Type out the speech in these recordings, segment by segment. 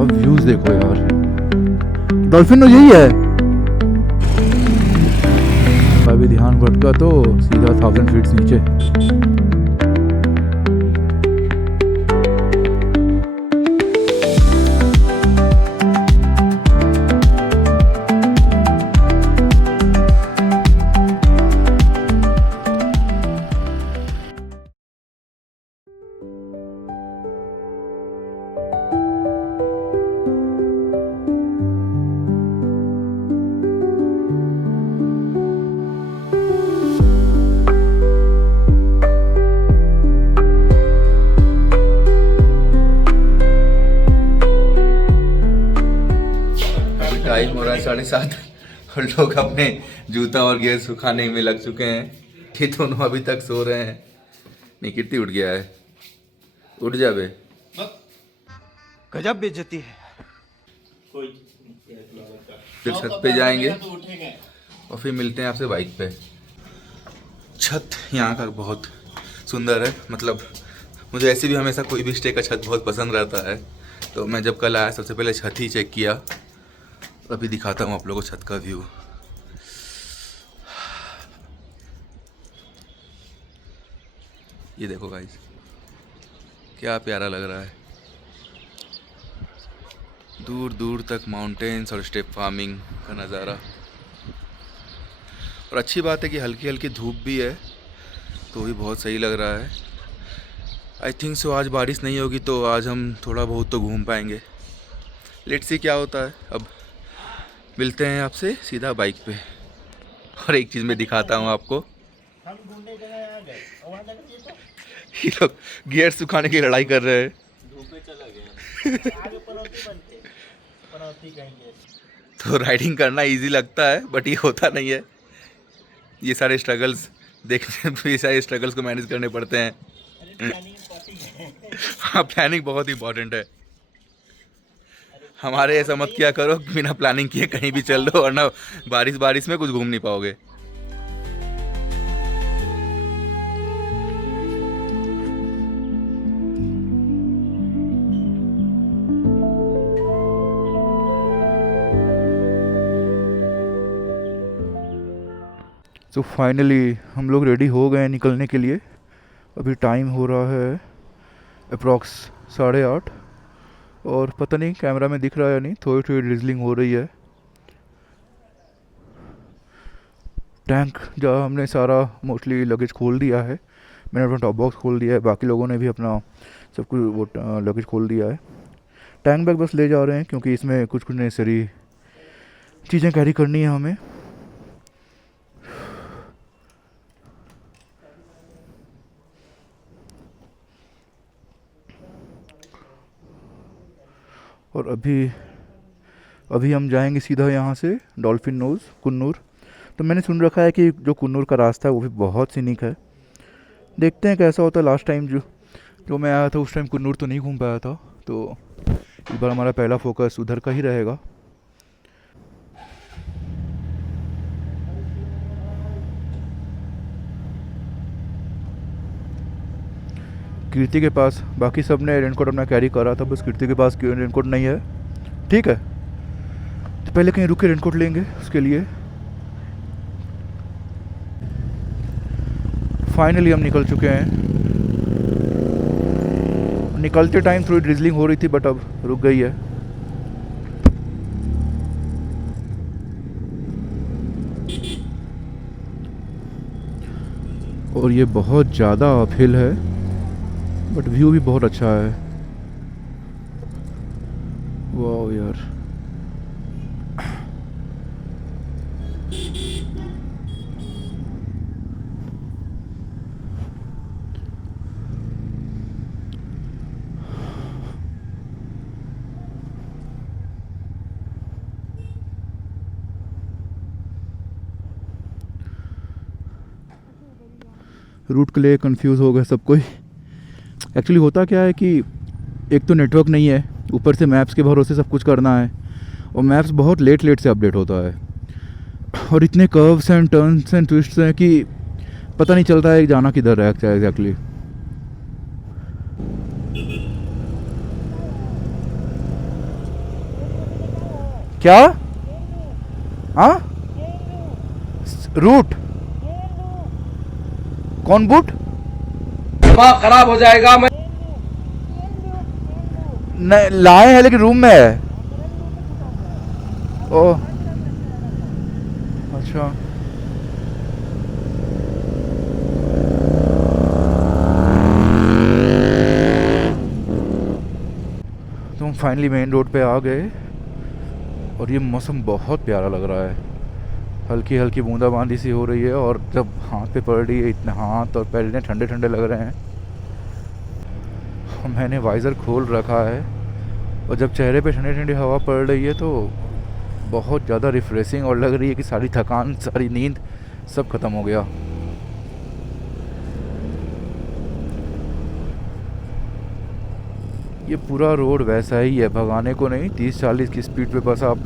और व्यूज देखो यार, डॉल्फिन तो यही है। अभी ध्यान भटका तो सीधा 1000 फीट नीचे। टाइम हो रहा है 7:30 और लोग अपने जूता और गियर सुखाने में लग चुके हैं। ये दोनों अभी तक सो रहे हैं। नहीं, कीर्ति उठ गया है। उठ जा बे। गजब बेइज्जती है। फिर छत पे जाएंगे और फिर मिलते हैं आपसे बाइक पे। छत यहाँ का बहुत सुंदर है, मतलब मुझे ऐसे भी हमेशा कोई भी स्टे का छत बहुत पसंद रहता है। तो मैं जब कल आया सबसे पहले छत ही चेक किया। अभी दिखाता हूँ आप लोगों को छत का व्यू। ये देखो गाइस, क्या प्यारा लग रहा है। दूर दूर तक माउंटेन्स और स्टेप फार्मिंग का नज़ारा। और अच्छी बात है कि हल्की हल्की धूप भी है, तो भी बहुत सही लग रहा है। आई थिंक सो आज बारिश नहीं होगी तो आज हम थोड़ा बहुत तो घूम पाएंगे। लेट्स सी क्या होता है। अब मिलते हैं आपसे सीधा बाइक पे। और एक चीज़ मैं दिखाता हूँ आपको। ये लोग गियर सुखाने की लड़ाई कर रहे हैं। तो राइडिंग करना इजी लगता है बट ये होता नहीं है। ये सारे स्ट्रगल्स देखने, ये सारे स्ट्रगल्स को मैनेज करने पड़ते हैं। हाँ, प्लानिंग बहुत इंपॉर्टेंट है। हमारे ऐसा मत किया करो, बिना प्लानिंग किए कहीं भी चल दो, वरना बारिश में कुछ घूम नहीं पाओगे। तो फाइनली हम लोग रेडी हो गए निकलने के लिए। अभी टाइम हो रहा है अप्रॉक्स 8:30 और पता नहीं कैमरा में दिख रहा है या नहीं, थोड़ी थोड़ी ड्रिजलिंग हो रही है। टैंक जो हमने सारा मोस्टली लगेज खोल दिया है। मैंने अपना टॉप बॉक्स खोल दिया है, बाकी लोगों ने भी अपना सब कुछ वो लगेज खोल दिया है। टैंक बैग बस ले जा रहे हैं क्योंकि इसमें कुछ कुछ नेसेसरी चीज़ें कैरी करनी है हमें। और अभी हम जाएंगे सीधा यहाँ से डॉल्फिन नोज़ कुन्नूर। तो मैंने सुन रखा है कि जो कुन्नूर का रास्ता है वो भी बहुत सीनिक है। देखते हैं कैसा होता है। लास्ट टाइम जो मैं आया था उस टाइम कुन्नूर तो नहीं घूम पाया था, तो इस बार हमारा पहला फोकस उधर का ही रहेगा। कीर्ति के पास बाकी सब ने रेनकोट अपना कैरी करा था, बस कीर्ति के पास रेनकोट नहीं है। ठीक है, तो पहले कहीं रुक के रेनकोट लेंगे उसके लिए। फाइनली हम निकल चुके हैं। निकलते टाइम थोड़ी ड्रिजलिंग हो रही थी बट अब रुक गई है। और ये बहुत ज़्यादा अपहिल है बट व्यू भी बहुत अच्छा है। वाह यार, रूट के लिए कंफ्यूज हो गए सब कोई। एक्चुअली होता क्या है कि एक तो नेटवर्क नहीं है, ऊपर से मैप्स के भरोसे सब कुछ करना है और मैप्स बहुत लेट से अपडेट होता है। और इतने curves and turns and twists हैं कि पता नहीं चलता है जाना किधर है एग्जैक्टली। क्या? हाँ, रूट कौन बूट? दिमाग खराब हो जाएगा। मैं नहीं लाए हैं लेकिन रूम में है। ओ अच्छा, तो हम फाइनली मेन रोड पे आ गए और ये मौसम बहुत प्यारा लग रहा है। हल्की हल्की बूंदाबांदी सी हो रही है और जब हाथ पे पड़ रही है इतने हाथ और पैर इतने ठंडे ठंडे लग रहे हैं। और मैंने वाइज़र खोल रखा है और जब चेहरे पे ठंडी ठंडी हवा पड़ रही है तो बहुत ज़्यादा रिफ्रेशिंग और लग रही है कि सारी थकान सारी नींद सब खत्म हो गया। ये पूरा रोड वैसा ही है, भगाने को नहीं, 30-40 की स्पीड पे बस आप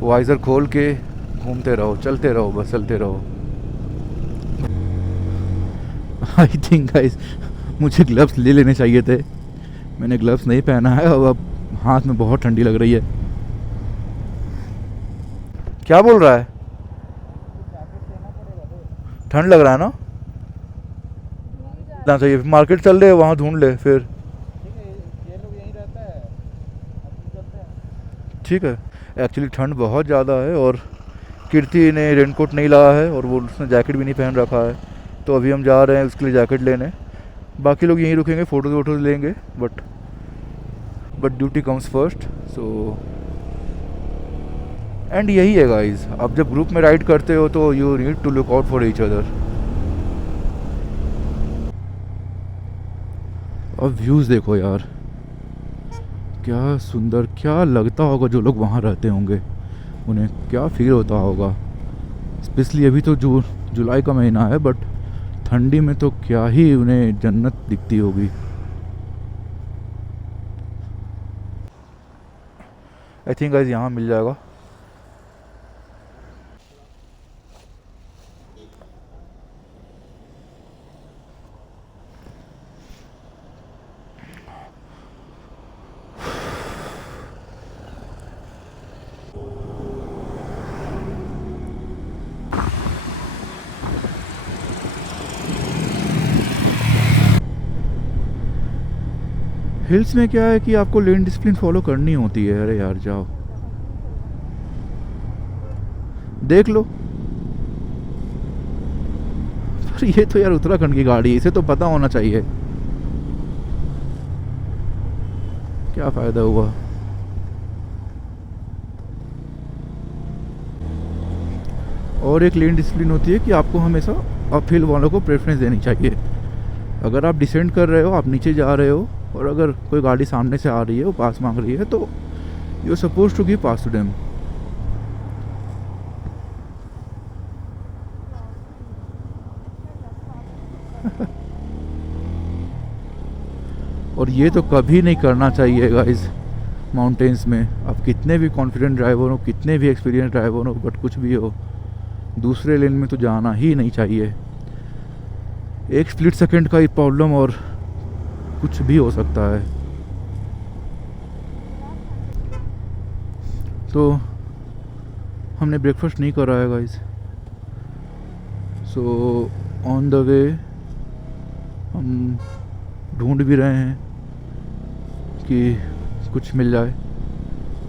वाइज़र खोल के घूमते रहो, चलते रहो, बस चलते रहो। आई थिंक गाइस मुझे ग्लव्स ले लेने चाहिए थे, मैंने ग्लव्स नहीं पहना है और अब हाथ में बहुत ठंडी लग रही है। क्या बोल रहा है? ठंड लग रहा है ना? ना चाहिए, मार्केट चल रहे वहाँ ढूंढ ले फिर। ठीक है, एक्चुअली ठंड बहुत ज़्यादा है और कीर्ति ने रेनकोट नहीं लाया है और वो उसने जैकेट भी नहीं पहन रखा है, तो अभी हम जा रहे हैं उसके लिए जैकेट लेने। बाकी लोग यहीं रुकेंगे, फ़ोटोज़ वोटोज़ लेंगे, but duty comes first. So and यही है गाइस, अब जब ग्रुप में राइड करते हो तो you need to look out for each other. अब व्यूज़ देखो यार, क्या सुंदर, क्या लगता होगा जो लोग वहाँ रहते होंगे, उन्हें क्या फील होता होगा। स्पेशली अभी तो जुलाई का महीना है, बट ठंडी में तो क्या ही उन्हें जन्नत दिखती होगी। आई थिंक गाइस यहाँ मिल जाएगा। हिल्स में क्या है कि आपको लेन डिसिप्लिन फॉलो करनी होती है। अरे यार जाओ, देख लो। पर ये तो यार उत्तराखंड की गाड़ी है, इसे तो पता होना चाहिए। क्या फ़ायदा हुआ। और एक लेन डिसिप्लिन होती है कि आपको हमेशा अपहिल वालों को प्रेफरेंस देनी चाहिए। अगर आप डिसेंड कर रहे हो, आप नीचे जा रहे हो और अगर कोई गाड़ी सामने से आ रही है, वो पास मांग रही है, तो you are suppose to give pass to them. और ये तो कभी नहीं करना चाहिए गाइस माउंटेन्स में। आप कितने भी कॉन्फिडेंट ड्राइवर हो, कितने भी एक्सपीरियंस ड्राइवर हो, बट कुछ भी हो, दूसरे लेन में तो जाना ही नहीं चाहिए। एक स्प्लिट सेकंड का ही प्रॉब्लम और कुछ भी हो सकता है। तो हमने ब्रेकफास्ट नहीं करा है guys, so on the way हम ढूंढ भी रहे हैं कि कुछ मिल जाए,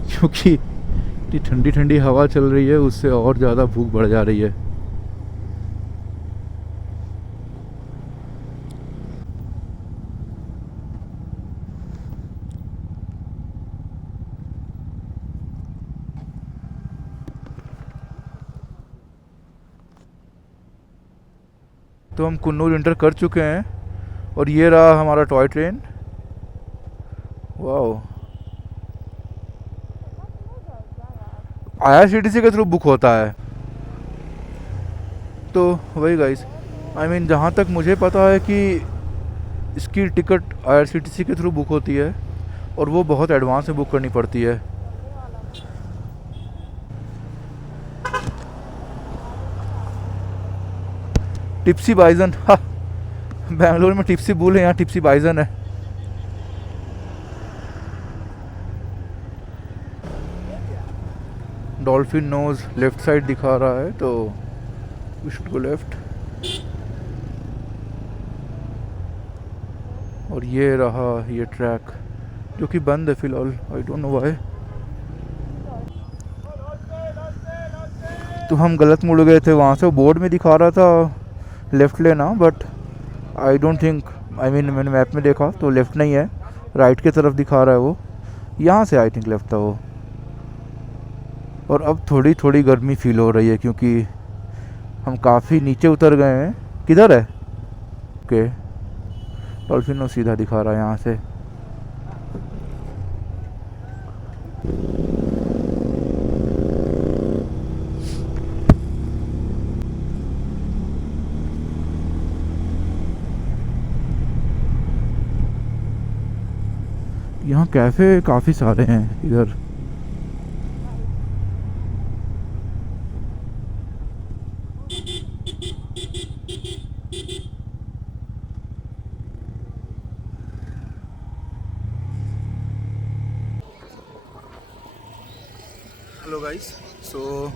क्योंकि इतनी ठंडी ठंडी हवा चल रही है, उससे और ज़्यादा भूख बढ़ जा रही है। तो हम कुन्नूर इंटर कर चुके हैं और ये रहा हमारा टॉय ट्रेन। वाओ, IRCTC के थ्रू बुक होता है। तो वही गाइस, आई मीन जहाँ तक मुझे पता है कि इसकी टिकट IRCTC के थ्रू बुक होती है और वो बहुत एडवांस में बुक करनी पड़ती है। टिप्सी बाइजन, हाँ, बेंगलोर में टिप्सी बुल है, यहाँ टिप्सी बाइजन है। डॉल्फिन नोज लेफ्ट साइड दिखा रहा है, तो वी शुड गो लेफ्ट। और ये रहा ये ट्रैक जो कि बंद है फ़िलहाल, आई डोंट नो व्हाई। तो हम गलत मुड़ गए थे वहाँ से, बोर्ड में दिखा रहा था लेफ़्ट लेना, but I don't think, I mean मैंने मैप में देखा तो लेफ़्ट नहीं है, राइट की तरफ दिखा रहा है वो, यहाँ से आई थिंक लेफ़्ट था वो। और अब थोड़ी थोड़ी गर्मी फील हो रही है क्योंकि हम काफ़ी नीचे उतर गए हैं। किधर है? ओके, डॉल्फिन सीधा दिखा रहा है यहाँ से। यहाँ कैफ़े काफ़ी सारे हैं इधर। हेलो गाइस, सो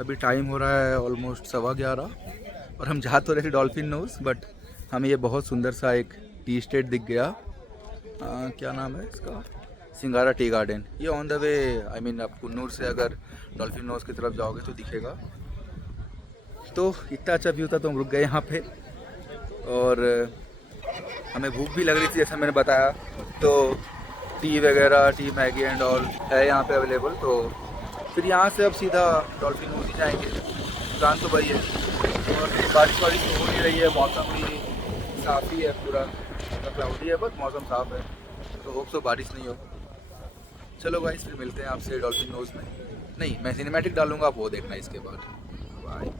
अभी टाइम हो रहा है ऑलमोस्ट 11:15 और हम जा तो रहे थे डॉल्फिन नोज, बट हमें ये बहुत सुंदर सा एक टी स्टेट दिख गया। क्या नाम है इसका? सिंगारा टी गार्डन। ये on the way, I mean आप कुन्नूर से अगर डॉल्फिन नोज की तरफ जाओगे तो दिखेगा। तो इतना अच्छा व्यू था तो हम रुक गए यहाँ पे, और हमें भूख भी लग रही थी जैसा मैंने बताया, तो टी वगैरह, टी मैगी एंड ऑल है यहाँ पे अवेलेबल। तो फिर यहाँ से अब सीधा डॉल्फिन नोज ही जाएंगे, प्लान तो वही है। और बारिश वारिश तो हो नहीं रही है, मौसम भी साफ़ ही है, पूरा क्लाउडी है, बट मौसम साफ़ है, तो होप सो बारिश नहीं हो। चलो गाइस, फिर मिलते हैं आपसे डॉल्फिन नोज में। नहीं, मैं सिनेमैटिक डालूंगा, आप वो देखना इसके बाद। बाय।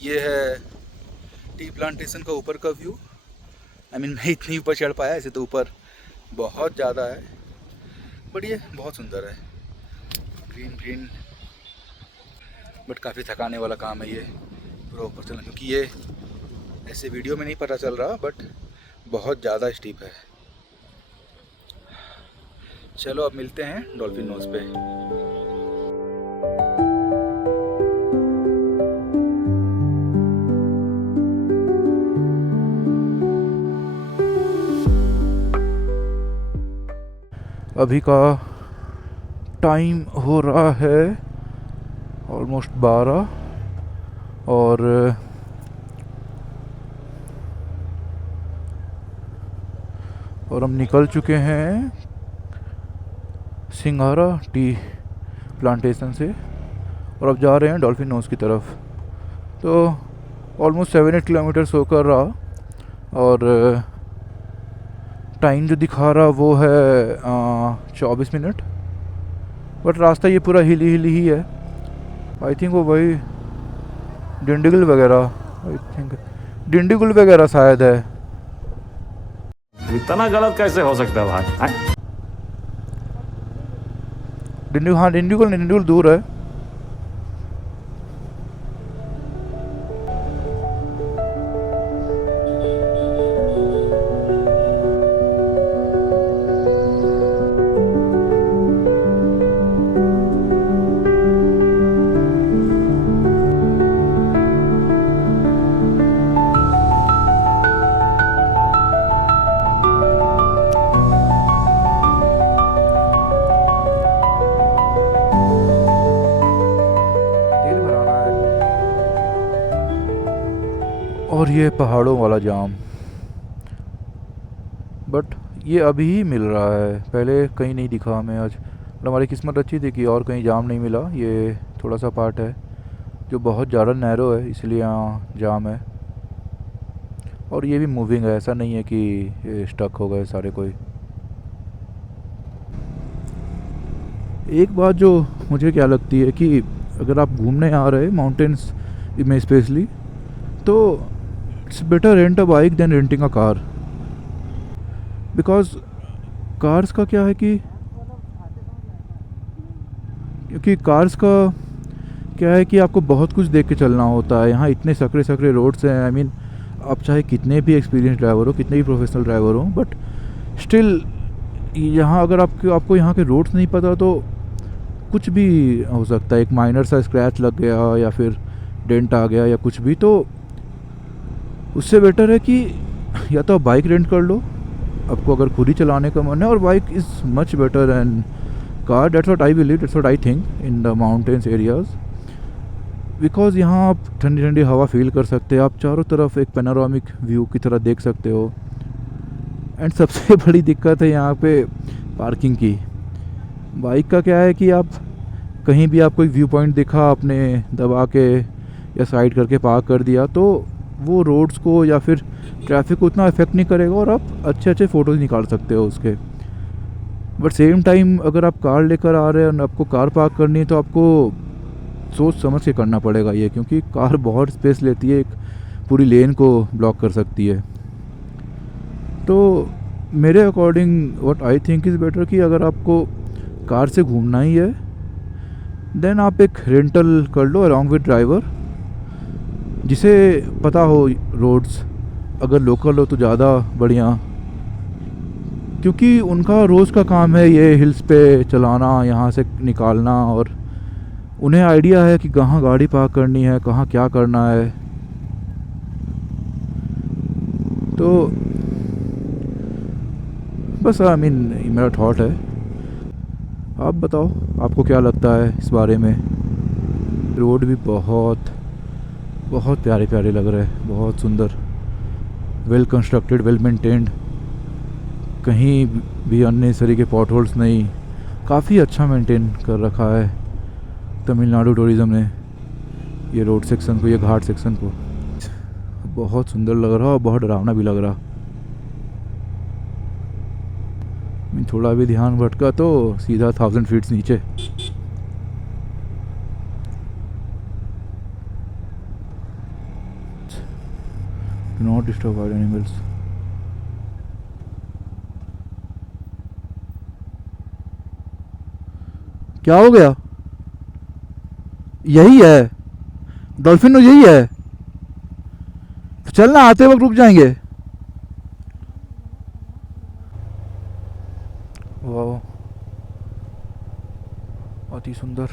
ये है टी प्लांटेशन का ऊपर का व्यू। आई मीन मैं इतनी ऊपर चढ़ पाया, ऐसे तो ऊपर बहुत ज़्यादा है, बट ये बहुत सुंदर है, ग्रीन ग्रीन, बट काफ़ी थकाने वाला काम है ये पूरा ऊपर चलना, क्योंकि ये ऐसे वीडियो में नहीं पता चल रहा, बट बहुत ज़्यादा स्टीप है। चलो अब मिलते हैं डॉल्फिन नोज पे। अभी का टाइम हो रहा है ऑलमोस्ट 12, और हम निकल चुके हैं सिंगारा टी प्लांटेशन से, और अब जा रहे हैं डॉल्फिन नोज की तरफ। तो ऑलमोस्ट 7-8 किलोमीटर्स होकर रहा, और टाइम जो दिखा रहा वो है 24 मिनट, बट रास्ता ये पूरा हिली ही है। आई थिंक वो वही डिंडीगुल वगैरह, आई थिंक डिंडीगुल वगैरह शायद है। इतना गलत कैसे हो सकता है भाई? डिंडीगुल दूर है। और ये पहाड़ों वाला जाम, बट ये अभी ही मिल रहा है, पहले कहीं नहीं दिखा हमें आज। और हमारी किस्मत अच्छी थी कि और कहीं जाम नहीं मिला। ये थोड़ा सा पार्ट है जो बहुत ज़्यादा नैरो है, इसलिए यहाँ जाम है। और ये भी मूविंग है, ऐसा नहीं है कि स्टक हो गए सारे कोई। एक बात जो मुझे क्या लगती है कि अगर आप घूमने आ रहे माउंटेन्स में स्पेशली, तो it's better rent a bike than renting a car. Because cars का क्या है कि क्योंकि कार्स का क्या है कि आपको बहुत कुछ देख के चलना होता है। यहाँ इतने सकरे सकरे रोड्स हैं, आई मीन आप चाहे कितने भी एक्सपीरियंस ड्राइवर हो, कितने भी प्रोफेशनल ड्राइवर हो, बट स्टिल यहाँ अगर आपको यहाँ के रोड्स नहीं पता तो कुछ भी हो सकता है। एक माइनर सा स्क्रैच लग गया या फिर डेंट आ गया या कुछ भी, तो उससे बेटर है कि या तो आप बाइक रेंट कर लो आपको अगर खुद ही चलाने का मन है, और bike is much better than car. That's what I believe, that's what I think in the mountains areas, because यहाँ आप ठंडी ठंडी हवा फील कर सकते हैं, आप चारों तरफ एक पैनोरामिक व्यू की तरह देख सकते हो। एंड सबसे बड़ी दिक्कत है यहाँ पे पार्किंग की। बाइक का क्या है कि आप कहीं भी आपको एक व्यू पॉइंट दिखा, आपने दबा के या साइड करके पार्क कर दिया, तो वो रोड्स को या फिर ट्रैफिक को उतना इफेक्ट नहीं करेगा और आप अच्छे अच्छे फ़ोटोज़ निकाल सकते हो उसके। बट सेम टाइम अगर आप कार लेकर आ रहे हैं और आपको कार पार्क करनी है तो आपको सोच समझ के करना पड़ेगा ये, क्योंकि कार बहुत स्पेस लेती है, एक पूरी लेन को ब्लॉक कर सकती है। तो मेरे according what I think is better कि अगर आपको कार से घूमना ही है देन आप एक रेंटल कर लो अलॉन्ग विद ड्राइवर, जिसे पता हो रोड्स, अगर लोकल हो तो ज़्यादा बढ़िया, क्योंकि उनका रोज़ का काम है ये हिल्स पे चलाना, यहाँ से निकालना, और उन्हें आइडिया है कि कहाँ गाड़ी पार्क करनी है, कहाँ क्या करना है। तो बस आई मीन मेरा थॉट है, आप बताओ आपको क्या लगता है इस बारे में। रोड भी बहुत बहुत प्यारे प्यारे लग रहे हैं, बहुत सुंदर, वेल कंस्ट्रक्टेड, वेल मेंटेन्ड, कहीं भी अननेसेसरी के पॉट होल्स नहीं, काफ़ी अच्छा मेंटेन कर रखा है तमिलनाडु टूरिज़्म ने ये रोड सेक्शन को, ये घाट सेक्शन को। बहुत सुंदर लग रहा और बहुत डरावना भी लग रहा। थोड़ा भी ध्यान भटका तो सीधा 1000 फीट्स नीचे। Do not disturb wild animals. क्या हो गया? यही है डॉल्फिन, यही है तो चलना, आते वक्त रुक जाएंगे। वाह, अति सुंदर।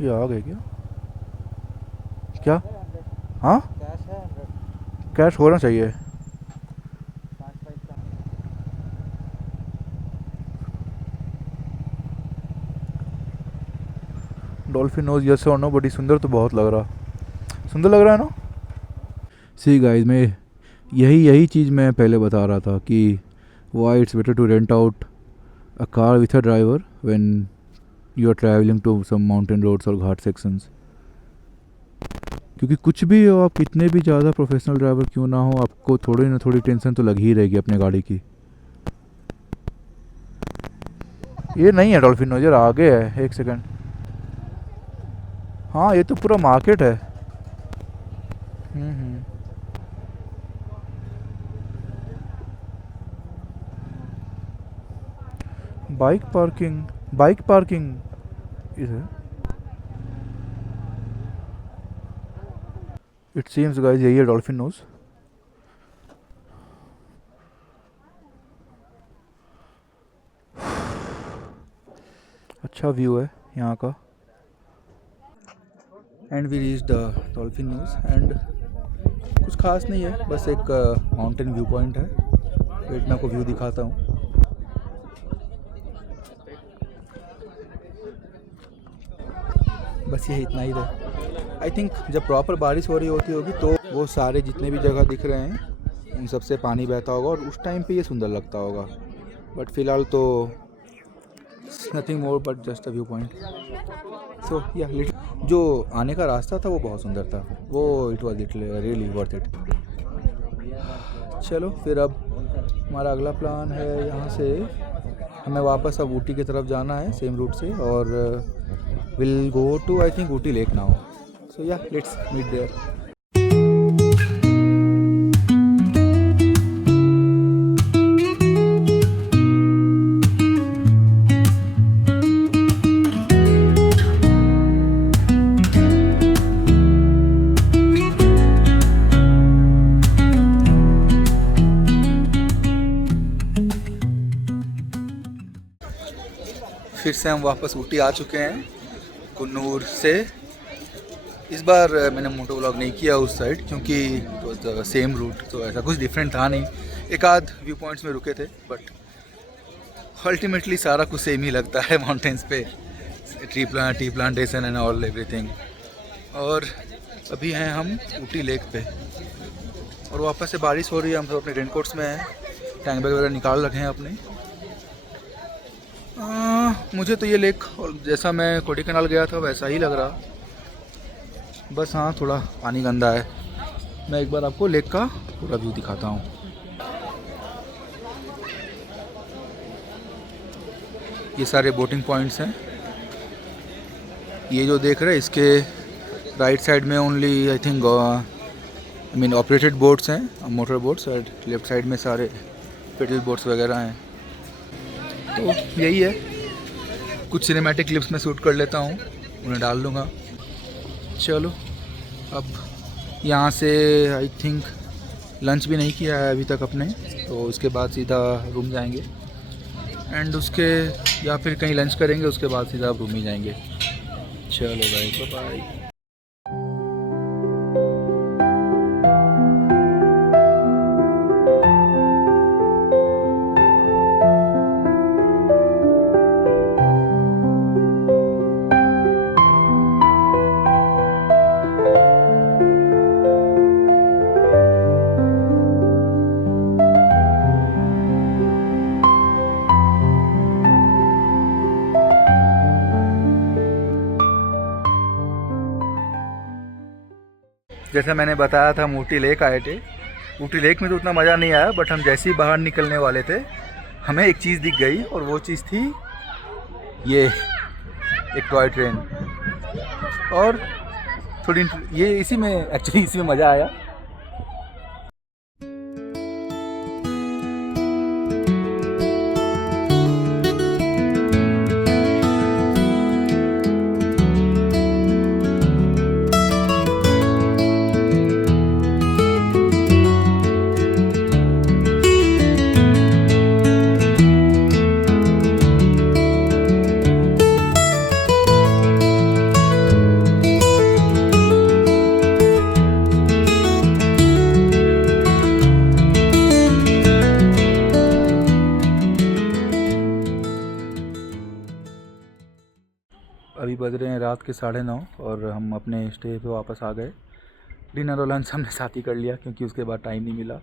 ये आ गए क्या? क्या? हाँ, कैश होना चाहिए। डॉल्फिन नोज यस और नो, बड़ी सुंदर तो बहुत लग रहा, सुंदर लग रहा है ना। सी गाइस, मैं यही चीज़ मैं पहले बता रहा था कि why it's better to rent out a car with a driver when you are travelling to some mountain roads और घाट सेक्शंस। क्योंकि कुछ भी हो, आप कितने भी ज़्यादा प्रोफेशनल ड्राइवर क्यों ना हो, आपको थोड़ी ना थोड़ी टेंशन तो लग ही रहेगी अपने गाड़ी की। ये नहीं है डॉल्फिन नोज, आगे है, एक सेकंड। हाँ, ये तो पूरा मार्केट है। बाइक पार्किंग इधर। इट सीम्स गाइस यही है डॉल्फिन नोज। अच्छा व्यू है यहाँ का। And we reach the Dolphin Nose एंड कुछ खास नहीं है, बस एक माउंटेन व्यू पॉइंट है। वेट मैं आपको व्यू दिखाता हूँ। बस ये इतना ही है। आई थिंक जब प्रॉपर बारिश हो रही होती होगी तो वो सारे जितने भी जगह दिख रहे हैं उन सबसे पानी बहता होगा और उस टाइम पे ये सुंदर लगता होगा। बट फिलहाल तो nothing more but just a view point. So या जो आने का रास्ता था वो बहुत सुंदर था, वो it was really worth it. चलो फिर अब हमारा अगला प्लान है, यहाँ से हमें वापस अब ऊटी की तरफ जाना है सेम रूट से, और will go to I think Ooty lake now. So yeah let's meet there. फिर से हम वापस ऊटी आ चुके हैं कुन्नूर से। इस बार मैंने मोटो व्लॉग नहीं किया उस साइड क्योंकि सेम रूट, तो ऐसा कुछ डिफरेंट था नहीं। एक आध व्यू पॉइंट्स में रुके थे, बट अल्टीमेटली सारा कुछ सेम ही लगता है माउंटेन्स पे, tea plantation and all everything. और अभी हैं हम ऊटी लेक पे और वापस से बारिश हो रही है। हम सब अपने रेनकोट्स में हैं, टैंक बैग वगैरह निकाल रखे हैं अपने। मुझे तो ये लेक जैसा मैं कोडाईकनाल गया था वैसा ही लग रहा, बस हाँ थोड़ा पानी गंदा है। मैं एक बार आपको लेक का पूरा व्यू दिखाता हूँ। ये सारे बोटिंग पॉइंट्स हैं। ये जो देख रहे हैं इसके राइट साइड में only I think operated boats हैं, मोटर बोट्स, और लेफ्ट साइड में सारे पेडल बोट्स वगैरह हैं। तो यही है, कुछ सिनेमैटिक क्लिप्स में शूट कर लेता हूँ, उन्हें डाल दूँगा। चलो अब यहाँ से आई थिंक लंच भी नहीं किया है अभी तक अपने, तो उसके बाद सीधा रूम जाएंगे एंड उसके या फिर कहीं लंच करेंगे, उसके बाद सीधा रूम ही जाएंगे। चलो भाई, बाय। जैसा मैंने बताया था, हम ऊटी लेक आए थे। ऊटी लेक में तो उतना मज़ा नहीं आया, बट हम जैसे ही बाहर निकलने वाले थे हमें एक चीज़ दिख गई, और वो चीज़ थी ये एक टॉय ट्रेन। और थोड़ी ये इसी में मज़ा आया। अभी बज रहे हैं रात के 9:30 और हम अपने स्टे पे वापस आ गए। डिनर और लंच हमने साथ ही कर लिया क्योंकि उसके बाद टाइम नहीं मिला।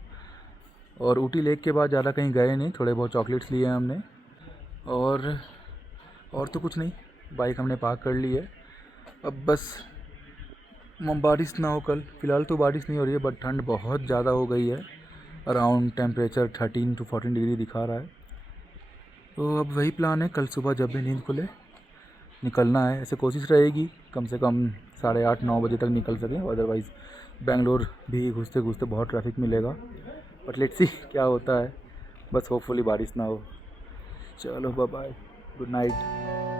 और ऊटी लेक के बाद ज़्यादा कहीं गए नहीं, थोड़े बहुत चॉकलेट्स लिए हैं हमने, और तो कुछ नहीं। बाइक हमने पार्क कर ली है। अब बस बारिश ना हो कल। फ़िलहाल तो बारिश नहीं हो रही है, बट ठंड बहुत ज़्यादा हो गई है। अराउंड टेम्परेचर 13 to 14 डिग्री दिखा रहा है। तो अब वही प्लान है, कल सुबह जब भी नींद खुले निकलना है। ऐसे कोशिश रहेगी कम से कम 8:30-9 बजे तक निकल सकें, अदरवाइज़ बेंगलोर भी घुसते घुसते बहुत ट्रैफिक मिलेगा। बट लेट्स सी क्या होता है, बस होपफुली बारिश ना हो। चलो बाय बाय, गुड नाइट।